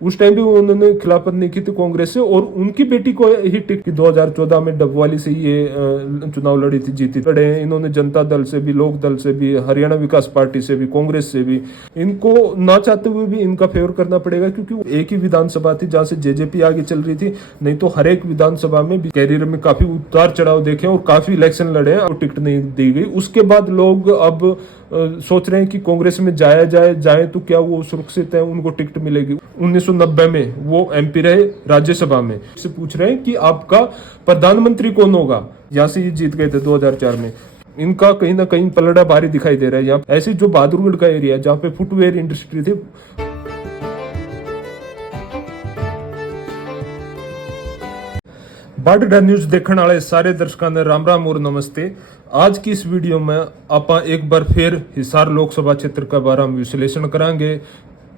उस टाइम भी उन्होंने खिलाफत नहीं की थी कांग्रेस से, और उनकी बेटी को ही टिकट 2014 में डबवाली से ये चुनाव लड़ी थी, जीती लड़े हैं इन्होंने जनता दल से भी, लोक दल से भी, हरियाणा विकास पार्टी से भी, कांग्रेस से भी। इनको ना चाहते हुए भी इनका फेवर करना पड़ेगा, क्योंकि एक ही विधानसभा थी जहां से जेजेपी आगे चल रही थी। नहीं तो हर एक विधानसभा में भी कैरियर में काफी उतार चढ़ाव देखे और काफी इलेक्शन लड़े और टिकट नहीं दी गई। उसके बाद लोग अब सोच रहे हैं कि कांग्रेस में जाए तो क्या वो सुरक्षित है, उनको टिकट मिलेगी। 1990 में वो एमपी रहे राज्यसभा में, से पूछ रहे हैं कि आपका प्रधानमंत्री कौन होगा। यहाँ से ये जीत गए थे 2004 में। इनका कहीं ना कहीं पलड़ा भारी दिखाई दे रहा है। यहाँ ऐसे जो बहादुरगढ़ का एरिया जहाँ पे फुटवेयर इंडस्ट्री थी, बाडडा न्यूज देखने वाले सारे दर्शकों ने राम राम और नमस्ते। आज की इस वीडियो में आप एक बार फिर हिसार लोकसभा क्षेत्र का बारे में विश्लेषण करेंगे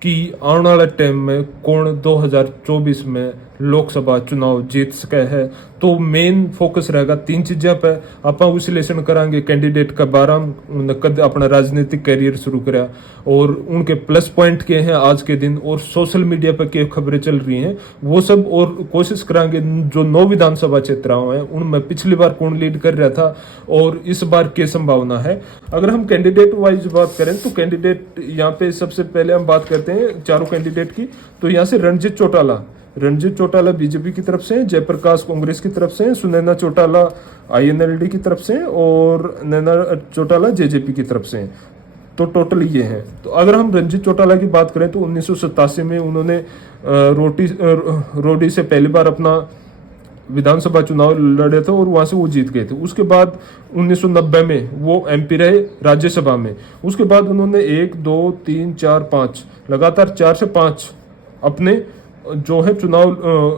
कि आने वाले टाइम में कौन 2024 में लोकसभा चुनाव जीत सके है। तो मेन फोकस रहेगा तीन चीजों पे। आप विश्लेषण करेंगे कैंडिडेट का बारे में, कद अपना राजनीतिक कैरियर शुरू करा और उनके प्लस पॉइंट के हैं आज के दिन, और सोशल मीडिया पर क्या खबरें चल रही हैं वो सब, और कोशिश करेंगे जो 9 विधानसभा क्षेत्र हैं उनमें पिछली बार कौन लीड कर रहा था और इस बार क्या संभावना है। अगर हम कैंडिडेट वाइज बात करें तो कैंडिडेट यहाँ पे सबसे पहले हम बात करते हैं चारों कैंडिडेट की। तो यहाँ से रणजीत चौटाला बीजेपी की तरफ से, जयप्रकाश कांग्रेस की तरफ से, सुनैना चौटाला आईएनएलडी की तरफ से और नैना चौटाला जेजेपी की तरफ से। तो टोटल ये है। तो अगर हम रणजीत चौटाला की बात करें तो 1987 में उन्होंने रोडी से पहली बार अपना विधानसभा चुनाव लड़े थे और वहां से वो जीत गए थे। उसके बाद 1990 में वो एमपी रहे राज्यसभा में। उसके बाद उन्होंने 1 2 3 4 5 लगातार 4 से 5 अपने जो है चुनाव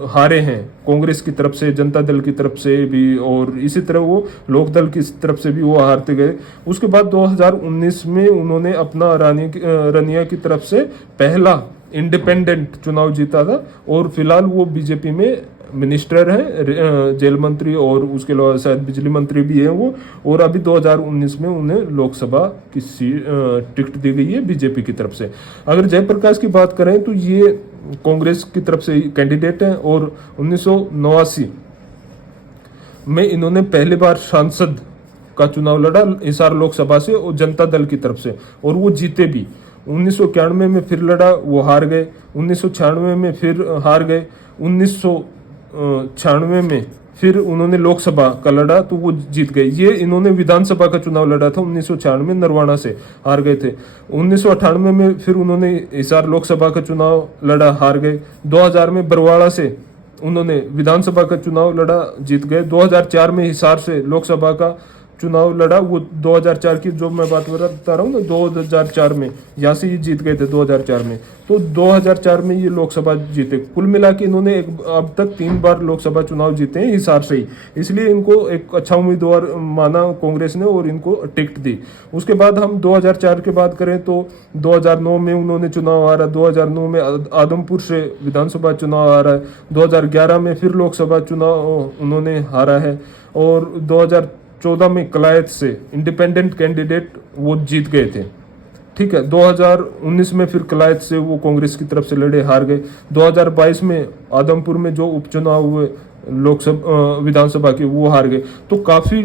हारे हैं, कांग्रेस की तरफ से, जनता दल की तरफ से भी, और इसी तरह वो लोक दल की तरफ से भी वो हारते गए। उसके बाद 2019 में उन्होंने अपना रनिया की तरफ से पहला इंडिपेंडेंट चुनाव जीता था, और फिलहाल वो बीजेपी में मिनिस्टर है, जेल मंत्री, और उसके अलावा शायद बिजली मंत्री भी है वो। और अभी 2019 में उन्हें लोकसभा की टिकट दी गई है बीजेपी की तरफ से। अगर जयप्रकाश की बात करें तो ये कांग्रेस की तरफ से कैंडिडेट है, और 1989 में इन्होंने पहली बार सांसद का चुनाव लड़ा हिसार लोकसभा से और जनता दल की तरफ से, और वो जीते भी। 1991 में फिर लड़ा, वो हार गए। 1996 में फिर हार गए। 1996 में फिर उन्होंने लोकसभा का लड़ा तो वो जीत गए। ये इन्होंने विधानसभा का चुनाव लड़ा था 1996 में, नरवाना से हार गए थे। 1998 में फिर उन्होंने हिसार लोकसभा का चुनाव लड़ा, हार गए। 2000 में बरवाड़ा से उन्होंने विधानसभा का चुनाव लड़ा, जीत गए। 2004 में हिसार से लोकसभा का चुनाव लड़ा, वो 2004 की जो मैं बात बता रहा हूँ ना, 2004 में यहाँ से ये जीत गए थे 2004 में। तो 2004 में ये लोकसभा जीते। कुल मिला के इन्होंने अब तक 3 बार लोकसभा चुनाव जीते हैं हिसार से ही, इसलिए इनको एक अच्छा उम्मीदवार माना कांग्रेस ने और इनको टिकट दी। उसके बाद हम 2004 की बात करें तो 2009 में उन्होंने चुनाव हारा, 2009 में आदमपुर से विधानसभा चुनाव हारा है, 2011 में फिर लोकसभा चुनाव उन्होंने हारा है, और 2014 में कलायत से इंडिपेंडेंट कैंडिडेट वो जीत गए थे। ठीक है, 2019 में फिर कलायत से वो कांग्रेस की तरफ से लड़े, हार गए। 2022 में आदमपुर में जो उपचुनाव हुए लोकसभा विधानसभा के, वो हार गए। तो काफी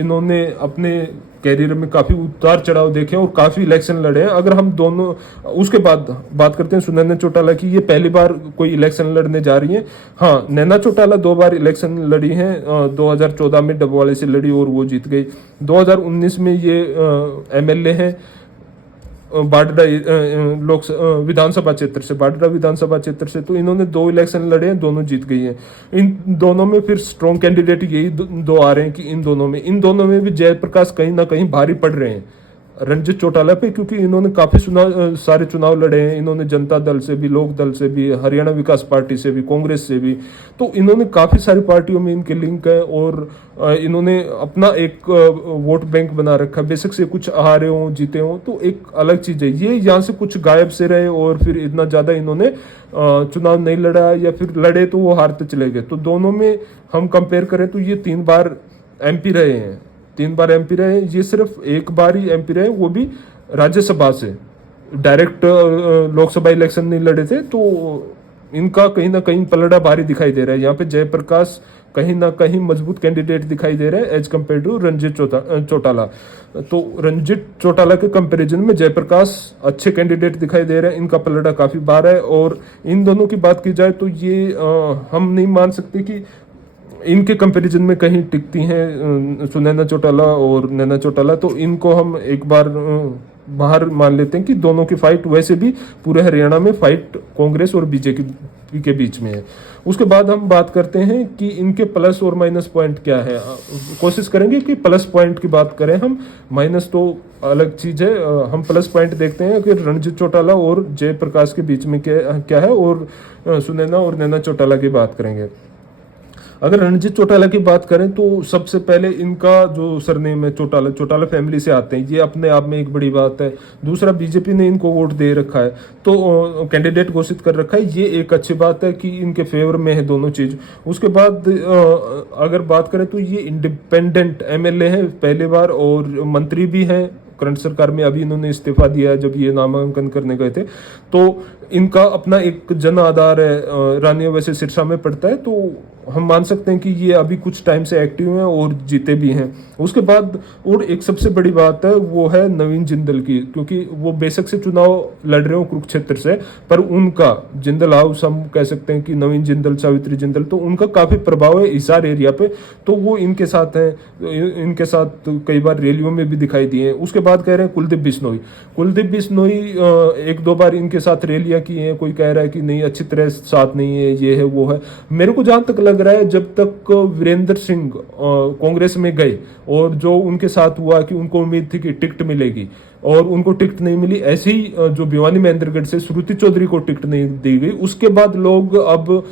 इन्होंने अपने कैरियर में काफी उतार चढ़ाव देखे और काफी इलेक्शन लड़े हैं। अगर हम दोनों उसके बाद बात करते हैं सुनैना चौटाला की, ये पहली बार कोई इलेक्शन लड़ने जा रही है। हाँ, नैना चौटाला 2 बार इलेक्शन लड़ी है, 2014 में डबवाली से लड़ी और वो जीत गई। 2019 में ये एमएलए है बाडडा विधानसभा क्षेत्र से, बाडडा विधानसभा क्षेत्र से। तो इन्होंने 2 इलेक्शन लड़े हैं, दोनों जीत गई हैं। इन दोनों में फिर स्ट्रॉन्ग कैंडिडेट यही दो आ रहे हैं कि इन दोनों में भी जयप्रकाश कहीं ना कहीं भारी पड़ रहे हैं रणजीत चौटाला पे, क्योंकि इन्होंने काफी सारे चुनाव लड़े हैं। इन्होंने जनता दल से भी, लोक दल से भी, हरियाणा विकास पार्टी से भी, कांग्रेस से भी। तो इन्होंने काफी सारी पार्टियों में इनके लिंक है, और इन्होंने अपना एक वोट बैंक बना रखा। बेशक से कुछ हारे हों, जीते हों, तो एक अलग चीज है। ये यहाँ से कुछ गायब से रहे और फिर इतना ज्यादा इन्होंने चुनाव नहीं लड़ा, या फिर लड़े तो वो हारते चले गए। तो दोनों में हम कंपेयर करें तो ये 3 बार एमपी रहे हैं, 3 बार एमपी रहे। ये सिर्फ 1 बार ही एमपी रहे, वो भी राज्यसभा से, डायरेक्ट लोकसभा इलेक्शन नहीं लड़े थे। तो इनका कहीं ना कहीं पलड़ा भारी दिखाई दे रहा है। यहाँ पे जयप्रकाश कहीं ना कहीं मजबूत कैंडिडेट दिखाई दे रहे हैं as compare to Ranjit Chautala. तो रंजीत चौटाला के कंपैरिजन में जयप्रकाश अच्छे कैंडिडेट दिखाई दे रहे हैं, इनका पलड़ा काफी बार है। और इन दोनों की बात की जाए तो ये हम नहीं मान सकते कि इनके कंपैरिजन में कहीं टिकती हैं सुनैना चौटाला और नैना चौटाला। तो इनको हम एक बार बाहर मान लेते हैं कि दोनों की फाइट वैसे भी पूरे हरियाणा में फाइट कांग्रेस और बीजेपी के बीच में है। उसके बाद हम बात करते हैं कि इनके प्लस और माइनस पॉइंट क्या है। कोशिश करेंगे कि प्लस पॉइंट की बात करें हम, माइनस तो अलग चीज है। हम प्लस पॉइंट देखते हैं कि रणजीत चौटाला और जयप्रकाश के बीच में क्या है, और सुनैना और नैना चौटाला की बात करेंगे। अगर रणजीत चौटाला की बात करें तो सबसे पहले इनका जो सरनेम है चौटाला, चौटाला फैमिली से आते हैं, ये अपने आप में एक बड़ी बात है। दूसरा, बीजेपी ने इनको वोट दे रखा है, तो कैंडिडेट घोषित कर रखा है, ये एक अच्छी बात है कि इनके फेवर में है दोनों चीज। उसके बाद अगर बात करें तो ये इंडिपेंडेंट एमएलए है पहली बार, और मंत्री भी हैं करंट सरकार में। अभी इन्होंने इस्तीफा दिया जब ये नामांकन करने गए थे। तो इनका अपना एक जन आधार है, रानिया वैसे सिरसा में पड़ता है, तो हम मान सकते हैं कि ये अभी कुछ टाइम से एक्टिव हैं और जीते भी हैं। उसके बाद और एक सबसे बड़ी बात है वो है नवीन जिंदल की, क्योंकि वो बेशक से चुनाव लड़ रहे हो कुरुक्षेत्र से, पर उनका जिंदल हाउस हम कह सकते हैं कि नवीन जिंदल, सावित्री जिंदल, तो उनका काफी प्रभाव है हिसार एरिया पे, तो वो इनके साथ है। इनके साथ कई बार रैलियों में भी दिखाई दिए। उसके बाद कह रहे हैं कुलदीप बिश्नोई। कुलदीप बिश्नोई एक दो बार इनके साथ रैलियां की हैं, कोई कह रहा है कि नहीं अच्छी तरह साथ नहीं है, ये है वो है। मेरे को जहां तक लग रहा है जब तक वीरेंद्र सिंह कांग्रेस में गए और जो उनके साथ हुआ कि उनको उम्मीद थी कि टिकट मिलेगी और उनको टिकट नहीं मिली, ऐसे ही जो भिवानी महेंद्रगढ़ से श्रुति चौधरी को टिकट नहीं दी गई, उसके बाद लोग अब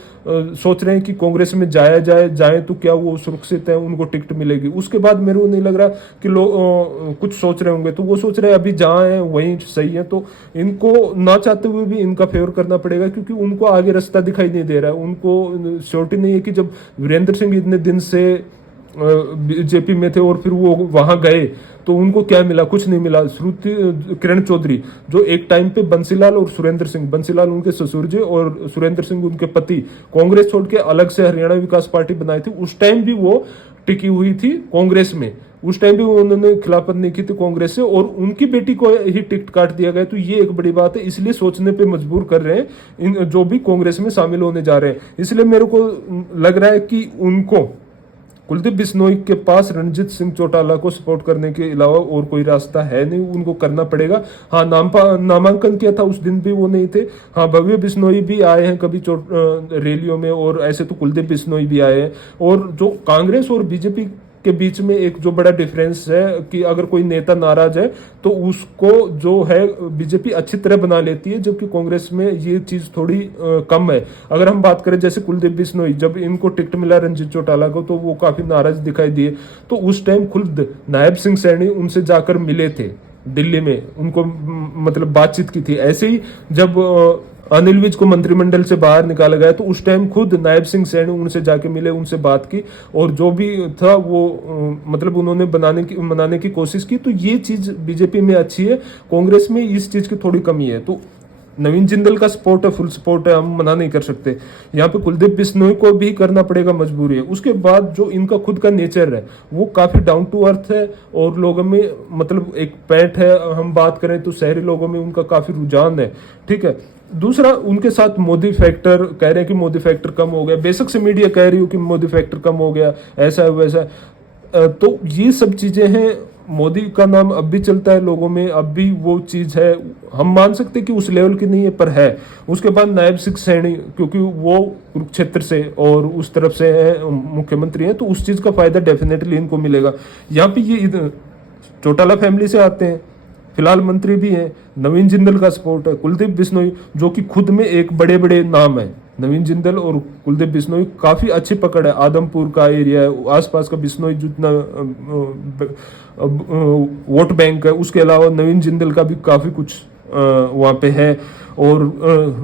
सोच रहे हैं कि कांग्रेस में जाए तो क्या वो सुरक्षित है, उनको टिकट मिलेगी। उसके बाद मेरे को नहीं लग रहा कि लोग कुछ सोच रहे होंगे, तो वो सोच रहे हैं अभी जहां है वहीं सही है। तो इनको ना चाहते हुए भी इनका फेवर करना पड़ेगा, क्योंकि उनको आगे रास्ता दिखाई नहीं दे रहा है। उनको श्योरिटी नहीं है कि जब वीरेंद्र सिंह इतने दिन से बीजेपी में थे और फिर वो वहां गए तो उनको क्या मिला, कुछ नहीं मिला। श्रुति किरण चौधरी जो एक टाइम पे बंसीलाल और सुरेंद्र सिंह, बंसीलाल उनके ससुर जी और सुरेंद्र सिंह उनके पति, कांग्रेस छोड़ के अलग से हरियाणा विकास पार्टी बनाई थी, उस टाइम भी वो टिकी हुई थी कांग्रेस में, उस टाइम भी उन्होंने खिलाफत नहीं की थी कांग्रेस से, और उनकी बेटी को ही टिकट काट दिया गया। तो ये एक बड़ी बात है, इसलिए सोचने पे मजबूर कर रहे हैं इन जो भी कांग्रेस में शामिल होने जा रहे हैं। इसलिए मेरे को लग रहा है कि उनको कुलदीप बिश्नोई के पास रणजीत सिंह चौटाला को सपोर्ट करने के अलावा और कोई रास्ता है नहीं, उनको करना पड़ेगा। हाँ, नामांकन किया था उस दिन भी वो नहीं थे। हाँ, भव्य बिश्नोई भी आए हैं कभी रैलियों में, और ऐसे तो कुलदीप बिश्नोई भी आए हैं। और जो कांग्रेस और बीजेपी के बीच में एक जो बड़ा डिफरेंस है कि अगर कोई नेता नाराज है तो उसको जो है बीजेपी अच्छी तरह बना लेती है, जबकि कांग्रेस में ये चीज थोड़ी कम है। अगर हम बात करें जैसे कुलदीप बिश्नोई, जब इनको टिकट मिला रंजीत चौटाला को तो वो काफी नाराज दिखाई दिए, तो उस टाइम खुद नायब सिंह सैनी उनसे जाकर मिले थे दिल्ली में, उनको मतलब बातचीत की थी। ऐसे ही जब अनिल विज को मंत्रिमंडल से बाहर निकाला गया तो उस टाइम खुद नायब सिंह सैनी उनसे जाके मिले, उनसे बात की, और जो भी था वो मतलब उन्होंने मनाने की कोशिश की। तो ये चीज बीजेपी में अच्छी है, कांग्रेस में इस चीज की थोड़ी कमी है। तो नवीन जिंदल का सपोर्ट है, फुल सपोर्ट है, हम मना नहीं कर सकते। यहाँ पे कुलदीप बिश्नोई को भी करना पड़ेगा, मजबूरी है। उसके बाद जो इनका खुद का नेचर है वो काफी डाउन टू अर्थ है, और लोगों में मतलब एक पैठ है। हम बात करें तो शहरी लोगों में उनका काफी रुझान है, ठीक है। दूसरा, उनके साथ मोदी फैक्टर, कह रहे हैं कि मोदी फैक्टर कम हो गया, बेशक से मीडिया कह रही हो कि मोदी फैक्टर कम हो गया, ऐसा है वैसा। तो ये सब चीजें हैं। मोदी का नाम अब भी चलता है लोगों में, अब भी वो चीज है, हम मान सकते कि उस लेवल की नहीं है पर है। उसके बाद नायब सिंह सैनी, क्योंकि वो कुरुक्षेत्र से और उस तरफ से है, मुख्यमंत्री है, तो उस चीज का फायदा डेफिनेटली इनको मिलेगा। यहाँ पे ये चौटाला फैमिली से आते हैं, फिलहाल मंत्री भी हैं, नवीन जिंदल का सपोर्ट है। कुलदीप बिश्नोई जो कि खुद में एक बड़े बड़े नाम है, नवीन जिंदल और कुलदीप बिश्नोई काफी अच्छी पकड़ है, आदमपुर का एरिया है, आसपास का बिश्नोई जितना वोट बैंक है, उसके अलावा नवीन जिंदल का भी काफी कुछ वहां पे है। और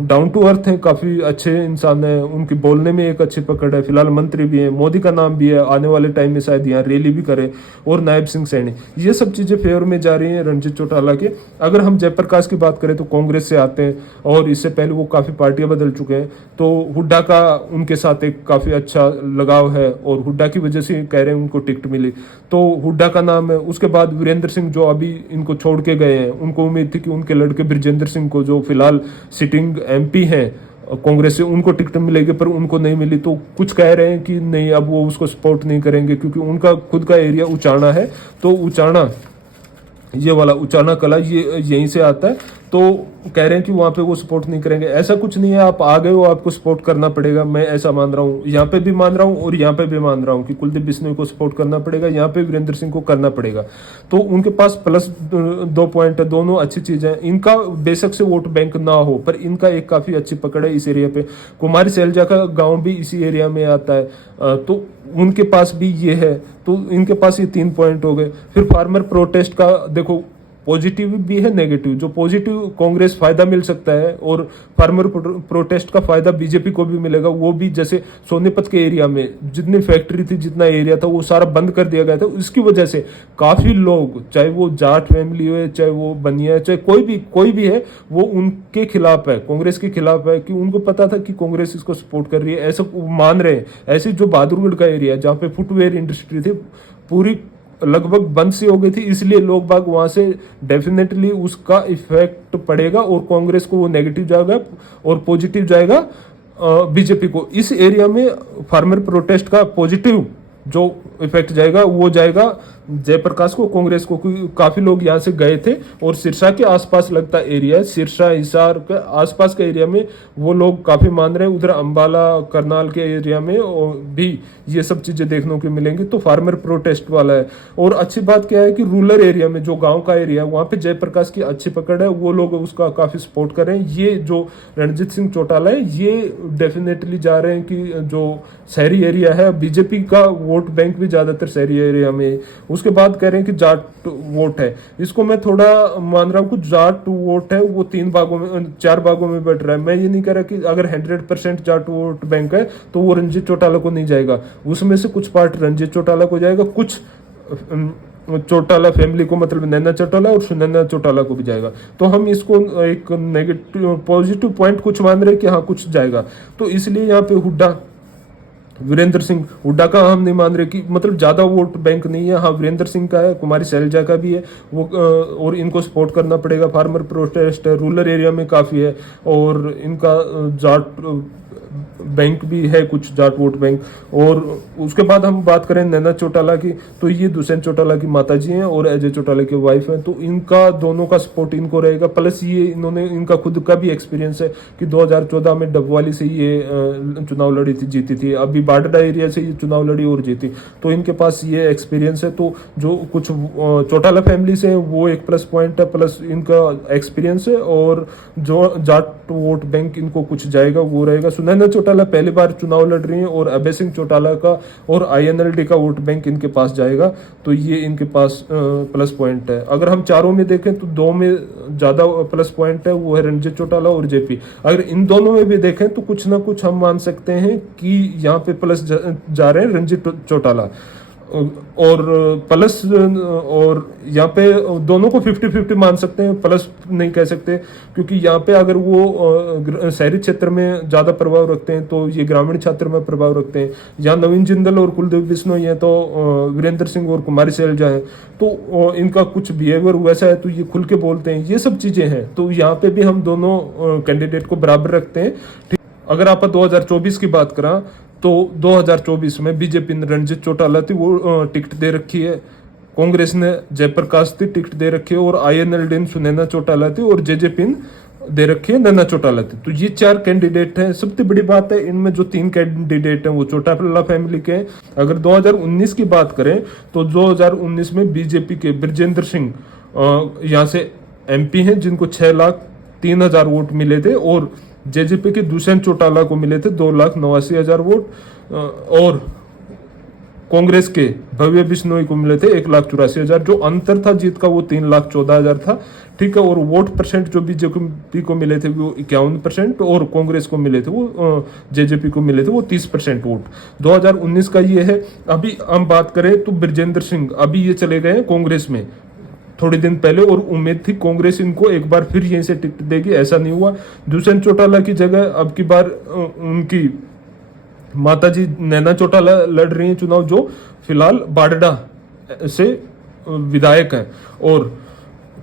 डाउन टू अर्थ हैं, काफ़ी अच्छे इंसान हैं, उनकी बोलने में एक अच्छी पकड़ है। फिलहाल मंत्री भी हैं, मोदी का नाम भी है, आने वाले टाइम में शायद यहाँ रैली भी करे। और नायब सिंह सैनी, ये सब चीज़ें फेवर में जा रही हैं रणजीत चौटाला के। अगर हम जयप्रकाश की बात करें तो कांग्रेस से आते हैं और इससे पहले वो काफ़ी पार्टियां बदल चुके हैं, तो हुड्डा का उनके साथ एक काफ़ी अच्छा लगाव है और हुड्डा की वजह से कह रहे हैं उनको टिकट मिली, तो हुड्डा का नाम है। उसके बाद वीरेंद्र सिंह जो अभी इनको छोड़ के गए हैं, उनको उम्मीद थी कि उनके लड़के बृजेंद्र सिंह को, जो फिलहाल सिटिंग एमपी हैं कांग्रेस से, उनको टिकट मिलेगी, पर उनको नहीं मिली। तो कुछ कह रहे हैं कि नहीं, अब वो उसको सपोर्ट नहीं करेंगे क्योंकि उनका खुद का एरिया उचाना है, तो उचाना, ये वाला उचाना कला ये यहीं से आता है, तो कह रहे हैं कि वहाँ पे वो सपोर्ट नहीं करेंगे। ऐसा कुछ नहीं है, आप आ गए हो, आपको सपोर्ट करना पड़ेगा। मैं ऐसा मान रहा हूँ, यहाँ पे भी मान रहा हूँ और यहाँ पे भी मान रहा हूँ कि कुलदीप बिश्नोई को सपोर्ट करना पड़ेगा, यहाँ पे वीरेंद्र सिंह को करना पड़ेगा। तो उनके पास प्लस 2 पॉइंट है, दोनों अच्छी चीज़ें हैं। इनका बेशक से वोट बैंक ना हो, पर इनका एक काफ़ी अच्छी पकड़ है इस एरिया पे। कुमारी सैलजा का गाँव भी इसी एरिया में आता है, तो उनके पास भी ये है, तो इनके पास ये 3 पॉइंट हो गए। फिर फार्मर प्रोटेस्ट का देखो, पॉजिटिव भी है, नेगेटिव। जो पॉजिटिव, कांग्रेस फायदा मिल सकता है और फार्मर प्रोटेस्ट का फायदा बीजेपी को भी मिलेगा। वो भी जैसे सोनीपत के एरिया में जितनी फैक्ट्री थी, जितना एरिया था, वो सारा बंद कर दिया गया था। इसकी वजह से काफी लोग, चाहे वो जाट फैमिली हो, चाहे वो बनिया है, चाहे कोई भी है, वो उनके खिलाफ है, कांग्रेस के खिलाफ है, कि उनको पता था कि कांग्रेस इसको सपोर्ट कर रही है, ऐसा मान रहे हैं। ऐसे जो बहादुरगढ़ का एरिया है, जहाँ पे फुटवेयर इंडस्ट्री थी, पूरी लगभग बंद सी हो गई थी, इसलिए लोग बाग वहां से डेफिनेटली उसका इफेक्ट पड़ेगा और कांग्रेस को वो नेगेटिव जाएगा और पॉजिटिव जाएगा बीजेपी को। इस एरिया में फार्मर प्रोटेस्ट का पॉजिटिव जो इफेक्ट जाएगा वो जाएगा जयप्रकाश को, कांग्रेस को, क्योंकि काफी लोग यहाँ से गए थे और सिरसा के आसपास लगता एरिया है, सिरसा हिसार के आसपास के एरिया में वो लोग काफी मान रहे हैं। उधर अंबाला करनाल के एरिया में और भी ये सब चीजें देखने को मिलेंगी, तो फार्मर प्रोटेस्ट वाला है। और अच्छी बात क्या है कि रूरल एरिया में, जो गांव का एरिया है, वहां पे जयप्रकाश की अच्छी पकड़ है, वो लोग उसका काफी सपोर्ट कर रहे हैं। ये जो रणजीत सिंह चौटाला है, ये डेफिनेटली जा रहे हैं कि जो शहरी एरिया है, बीजेपी का वोट बैंक भी ज्यादातर शहरी एरिया में। उसके बाद कह रहे हैं कि जाट वोट है, इसको मैं थोड़ा मान रहा हूँ कि जाट वोट है वो 4 भागों में बढ़ रहा है। मैं ये नहीं कह रहा कि अगर 100% जाट वोट बैंक है तो वो रणजीत चौटाला को नहीं जाएगा, उसमें से कुछ पार्ट रणजीत चौटाला को जाएगा, कुछ चौटाला फैमिली को, मतलब नैना चौटाला और सुनैना चौटाला को भी जाएगा। तो हम इसको एक नेगेटिव पॉजिटिव पॉइंट कुछ मान रहे हैं कि हाँ कुछ जाएगा, तो इसलिए यहाँ पे हुड्डा, वीरेंद्र सिंह, हुड्डा का हम नहीं मान रहे कि मतलब ज्यादा वोट बैंक नहीं है। हाँ, वीरेंद्र सिंह का है, कुमारी सैलजा का भी है, वो और इनको सपोर्ट करना पड़ेगा। फार्मर प्रोटेस्ट है, रूरल एरिया में काफी है, और इनका जाट बैंक भी है, कुछ जाट वोट बैंक। और उसके बाद हम बात करें नैना चौटाला की, तो ये दुष्यंत चौटाला की माताजी हैं और अजय चौटाला की वाइफ हैं, तो इनका दोनों का सपोर्ट इनको रहेगा। प्लस ये इन्होंने, इनका खुद का भी एक्सपीरियंस है कि 2014 में डबवाली से ये चुनाव लड़ी थी, जीती थी, अभी बाडडा एरिया से ये चुनाव लड़ी और जीती, तो इनके पास ये एक्सपीरियंस है। तो जो कुछ चौटाला फैमिली से वो एक प्लस पॉइंट है, प्लस इनका एक्सपीरियंस है, और जो जाट वोट बैंक इनको कुछ जाएगा वो रहेगा। सुनैना चौटाला पहली बार चुनाव लड़ रही है और अभय सिंह चौटाला का और INLD का वोट बैंक इनके पास जाएगा, तो ये इनके पास प्लस पॉइंट है। अगर हम चारों में देखें तो 2 में ज्यादा प्लस पॉइंट है, वो है रणजीत चौटाला और जेपी। अगर इन दोनों में भी देखें तो कुछ ना कुछ हम मान सकते हैं कि यहाँ पे प्लस जा रहे हैं रणजीत चौटाला, और प्लस, और यहाँ पे दोनों को 50-50 मान सकते हैं, प्लस नहीं कह सकते, क्योंकि यहाँ पे अगर वो शहरी क्षेत्र में ज्यादा प्रभाव रखते हैं तो ये ग्रामीण क्षेत्र में प्रभाव रखते हैं। यहाँ नवीन जिंदल और कुलदीप बिश्नोई है, तो वीरेंद्र सिंह और कुमारी सैलजा है, तो इनका कुछ बिहेवियर वैसा है, तो ये खुल के बोलते हैं, ये सब चीजें हैं। तो यहाँ पे भी हम दोनों कैंडिडेट को बराबर रखते हैं। अगर आप 2024 की बात करा तो 2024 में बीजेपी ने रणजीत चौटाला थी, वो टिकट दे रखी है, कांग्रेस ने जयप्रकाश थी टिकट दे रखी है, और INLD ने सुनैना चौटाला थी, और जेजेपी ने दे रखी है नैना चौटाला थी। तो ये 4 कैंडिडेट हैं। सबसे बड़ी बात है, इनमें जो 3 कैंडिडेट हैं वो चौटाला फैमिली के हैं। अगर 2019 की बात करें तो 2019 में बीजेपी के बृजेंद्र सिंह यहाँ से MP हैं, जिनको 6,03,000 वोट मिले थे, और जेजेपी के दुष्यंत चौटाला को मिले थे 2,89,000 वोट, और कांग्रेस के भव्य बिश्नोई को मिले थे 1,84,000। जो अंतर था जीत का वो 3,14,000 था, ठीक है। और वोट परसेंट जो बीजेपी को मिले थे वो 51% और कांग्रेस को मिले थे वो जेजेपी को मिले थे वो 30% वोट। 2019 का ये है। अभी हम बात करें तो ब्रजेंद्र सिंह अभी ये चले गए कांग्रेस में थोड़े दिन पहले, और उम्मीद थी कांग्रेस इनको एक बार फिर यहीं से टिकट देगी, ऐसा नहीं हुआ। दुष्यंत चौटाला की जगह अब की बार उनकी माताजी नैना चौटाला लड़ रही हैं चुनाव, जो फिलहाल बाडडा से विधायक हैं। और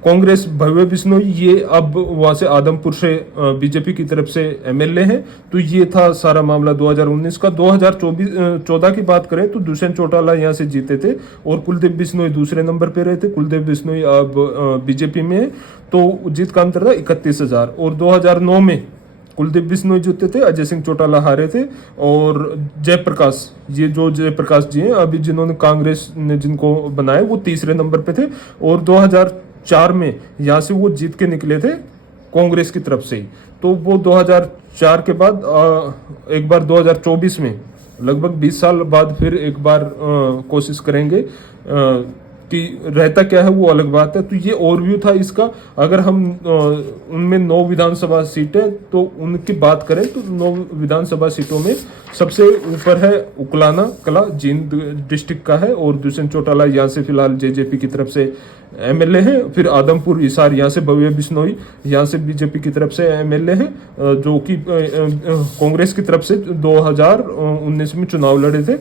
कांग्रेस भव्य बिश्नोई ये अब वहां से आदमपुर से बीजेपी की तरफ से एमएलए हैं। तो ये था सारा मामला 2019 का। 2014 की बात करें तो दुष्यंत चौटाला यहाँ से जीते थे और कुलदीप बिश्नोई दूसरे नंबर पे रहे थे। कुलदीप बिश्नोई अब बीजेपी में है, तो जीत का अंतर था 31,000। और 2009 में कुलदीप बिश्नोई जीते थे, अजय सिंह चौटाला हारे थे। और जयप्रकाश, ये जो जयप्रकाश जी हैं अभी जिन्होंने कांग्रेस ने जिनको बनाया, वो तीसरे नंबर पे थे। और 2004 में यहाँ से वो जीत के निकले थे कांग्रेस की तरफ से ही। तो वो 2004 के बाद एक बार 2024 में लगभग 20 साल बाद फिर एक बार कोशिश करेंगे कि रहता क्या है वो अलग बात है। तो ये ओवरव्यू था इसका। अगर हम उनमें 9 विधानसभा सीटें तो उनकी बात करें तो 9 विधानसभा सीटों में सबसे ऊपर है उकलाना कला जींद डिस्ट्रिक्ट का है, और दुष्यंत चौटाला यहाँ से फिलहाल जेजेपी की तरफ से एमएलए हैं। फिर आदमपुर हिसार यहाँ से भव्य बिश्नोई यहाँ से बीजेपी की तरफ से एमएलए हैं, जो कि कांग्रेस की तरफ से 2019 में चुनाव लड़े थे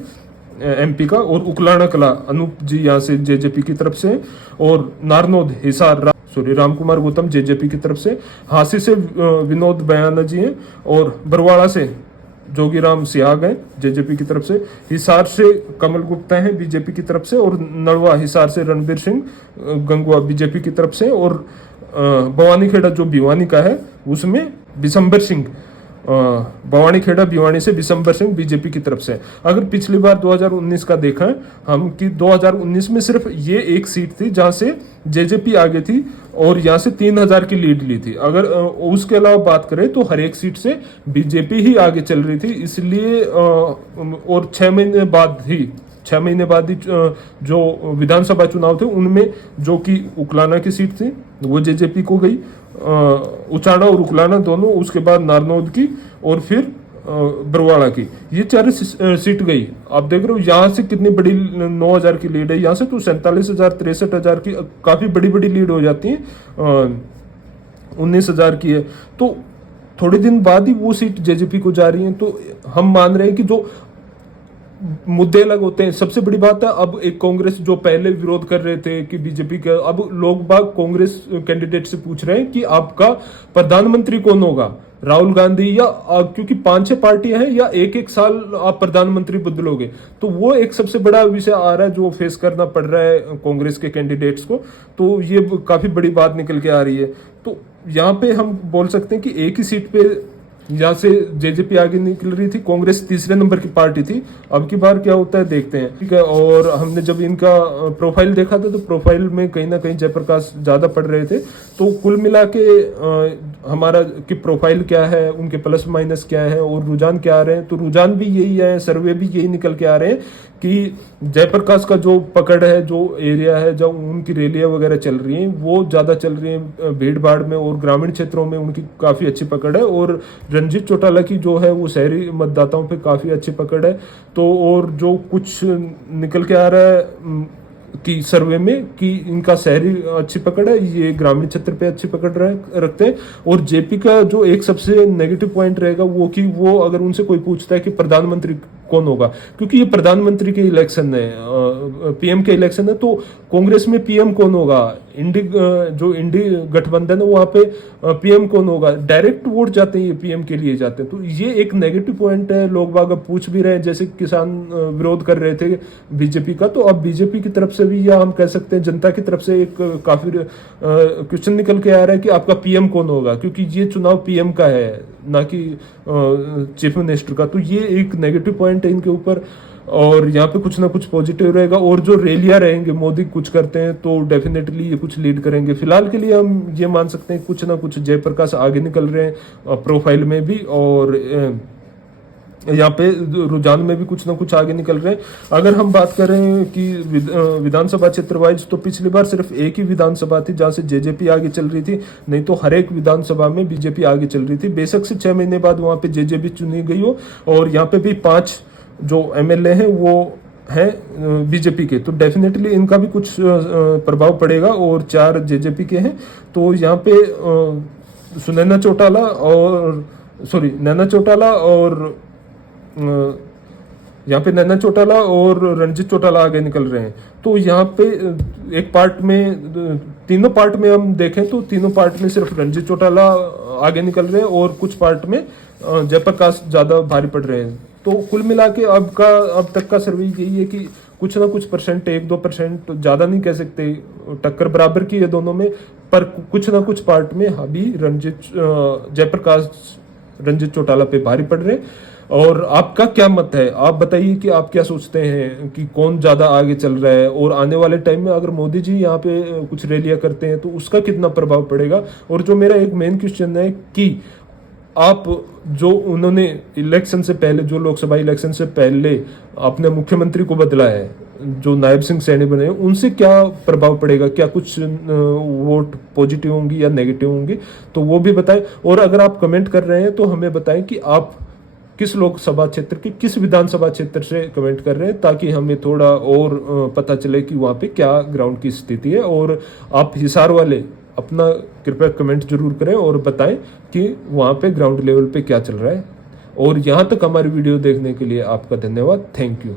एमपी का। और उकलाना कला अनूप जी यहाँ से जेजेपी की तरफ से, और नारनौद हिसार राम कुमार गौतम जेजेपी की तरफ से, हांसी से विनोद बयाना जी हैं, और बरवाड़ा से जोगीराम सिहाग हैं जेजेपी की तरफ से, हिसार से कमल गुप्ता हैं बीजेपी की तरफ से, और नड़वा हिसार से रणबीर सिंह गंगवा बीजेपी की तरफ से, और भवानी खेड़ा जो भिवानी का है उसमें बिशंबर सिंह भवानी खेड़ा भिवानी से बिशंबर सिंह बीजेपी की तरफ से। अगर पिछली बार 2019 का देखा है हम कि 2019 में सिर्फ ये एक सीट थी जहां से जेजेपी आगे थी और यहाँ से 3,000 की लीड ली थी। अगर उसके अलावा बात करें तो हर एक सीट से बीजेपी ही आगे चल रही थी। इसलिए और 6 महीने बाद ही जो विधानसभा चुनाव थे उनमें जो कि उकलाना की सीट थी वो जेजेपी को गई, उचाना और उकलाना दोनों, उसके बाद नारनौद की और फिर बरवाड़ा की, ये 4 सीट गई। आप देख रहे हो यहाँ से कितनी बड़ी 9,000 की लीड है, यहाँ से तो 47,000 63,000 की काफी बड़ी बड़ी लीड हो जाती है। 19,000 की है, तो थोड़े दिन बाद ही वो सीट जेजेपी को जा रही है। तो हम मान रहे हैं कि जो मुद्दे अलग होते हैं। सबसे बड़ी बात है अब एक कांग्रेस जो पहले विरोध कर रहे थे कि बीजेपी का, अब लोग बाग कांग्रेस कैंडिडेट से पूछ रहे हैं कि आपका प्रधानमंत्री कौन होगा, राहुल गांधी या क्योंकि 5-6 पार्टियां हैं या एक साल आप प्रधानमंत्री बदलोगे। तो वो एक सबसे बड़ा विषय आ रहा है जो फेस करना पड़ रहा है कांग्रेस के कैंडिडेट्स को। तो ये काफी बड़ी बात निकल के आ रही है। तो यहाँ पे हम बोल सकते हैं कि एक ही सीट पे यहाँ से जेजेपी आगे निकल रही थी, कांग्रेस तीसरे नंबर की पार्टी थी। अब की बार क्या होता है देखते हैं, ठीक है। और हमने जब इनका प्रोफाइल देखा था तो प्रोफाइल में कहीं ना कहीं जयप्रकाश ज्यादा पड़ रहे थे। तो कुल मिला के हमारा कि प्रोफाइल क्या है, उनके प्लस माइनस क्या है और रुझान क्या आ रहे हैं, तो रुझान भी यही है, सर्वे भी यही निकल के आ रहे हैं कि जयप्रकाश का जो पकड़ है, जो एरिया है, जो उनकी रैलियां वगैरह चल रही हैं वो ज्यादा चल रही हैं भीड़ भाड़ में, और ग्रामीण क्षेत्रों में उनकी काफी अच्छी पकड़ है। और रंजीत चौटाला की जो है वो शहरी मतदाताओं पे काफी अच्छी पकड़ है। तो और जो कुछ निकल के आ रहा है कि सर्वे में कि इनका शहरी अच्छी पकड़ है, ये ग्रामीण क्षेत्र पे अच्छी पकड़ रखते हैं। और जेपी का जो एक सबसे नेगेटिव पॉइंट रहेगा वो कि वो अगर उनसे कोई पूछता है कि प्रधानमंत्री कौन होगा, क्योंकि ये प्रधानमंत्री के इलेक्शन है, पीएम के इलेक्शन है, तो कांग्रेस में पीएम कौन होगा, जो इंडी गठबंधन है वहां पे पीएम कौन होगा, डायरेक्ट वोट जाते हैं, ये पीएम के लिए जाते हैं। तो ये एक नेगेटिव पॉइंट है। लोग बाग अब पूछ भी रहे हैं, जैसे किसान विरोध कर रहे थे बीजेपी का, तो अब बीजेपी की तरफ से भी, या हम कह सकते हैं जनता की तरफ से एक काफी क्वेश्चन निकल के आ रहा है कि आपका पीएम कौन होगा, क्योंकि ये चुनाव पीएम का है ना कि चीफ मिनिस्टर का। तो ये एक नेगेटिव पॉइंट है इनके ऊपर, और यहाँ पे कुछ ना कुछ पॉजिटिव रहेगा। और जो रैलियां रहेंगे, मोदी कुछ करते हैं तो डेफिनेटली ये कुछ लीड करेंगे। फिलहाल के लिए हम ये मान सकते हैं कुछ ना कुछ जयप्रकाश आगे निकल रहे हैं प्रोफाइल में भी, और यहाँ पे रुझान में भी कुछ ना कुछ आगे निकल रहे हैं। अगर हम बात करें कि विधानसभा क्षेत्र वाइज, तो पिछली बार सिर्फ एक ही विधानसभा थी जहाँ से जेजेपी आगे चल रही थी, नहीं तो हर एक विधानसभा में बीजेपी आगे चल रही थी। बेशक से 6 महीने बाद वहाँ पे जेजेपी चुनी गई हो, और यहाँ पे भी 5 जो एमएलए हैं वो हैं बीजेपी के, तो डेफिनेटली इनका भी कुछ प्रभाव पड़ेगा। और 4 जेजेपी के हैं, तो यहाँ पे नैना चौटाला और यहाँ पे नैना चौटाला और रणजीत चौटाला आगे निकल रहे हैं। तो यहाँ पे एक पार्ट में, तीनों पार्ट में हम देखें तो तीनों पार्ट में सिर्फ रणजीत चौटाला आगे निकल रहे हैं, और कुछ पार्ट में जयप्रकाश ज्यादा भारी पड़ रहे हैं। तो कुल मिला के अब तक का सर्वे यही है कि कुछ ना कुछ परसेंट, 1-2% ज्यादा नहीं कह सकते, टक्कर बराबर की है दोनों में, पर कुछ ना कुछ पार्ट में अभी जयप्रकाश रणजीत चौटाला पे भारी पड़ रहे हैं। और आपका क्या मत है, आप बताइए कि आप क्या सोचते हैं कि कौन ज्यादा आगे चल रहा है, और आने वाले टाइम में अगर मोदी जी यहाँ पे कुछ रैलियां करते हैं तो उसका कितना प्रभाव पड़ेगा। और जो मेरा एक मेन क्वेश्चन है कि आप जो उन्होंने इलेक्शन से पहले, जो लोकसभा इलेक्शन से पहले अपने मुख्यमंत्री को बदला है, जो नायब सिंह सैनी बने, उनसे क्या प्रभाव पड़ेगा, क्या कुछ वोट पॉजिटिव होंगी या नेगेटिव होंगी, तो वो भी बताएं। और अगर आप कमेंट कर रहे हैं तो हमें बताएं कि आप किस लोकसभा क्षेत्र के, किस विधानसभा क्षेत्र से कमेंट कर रहे हैं, ताकि हमें थोड़ा और पता चले कि वहाँ पे क्या ग्राउंड की स्थिति है। और आप हिसार वाले अपना कृपया कमेंट जरूर करें और बताएं कि वहाँ पे ग्राउंड लेवल पे क्या चल रहा है। और यहाँ तक हमारी वीडियो देखने के लिए आपका धन्यवाद। Thank you.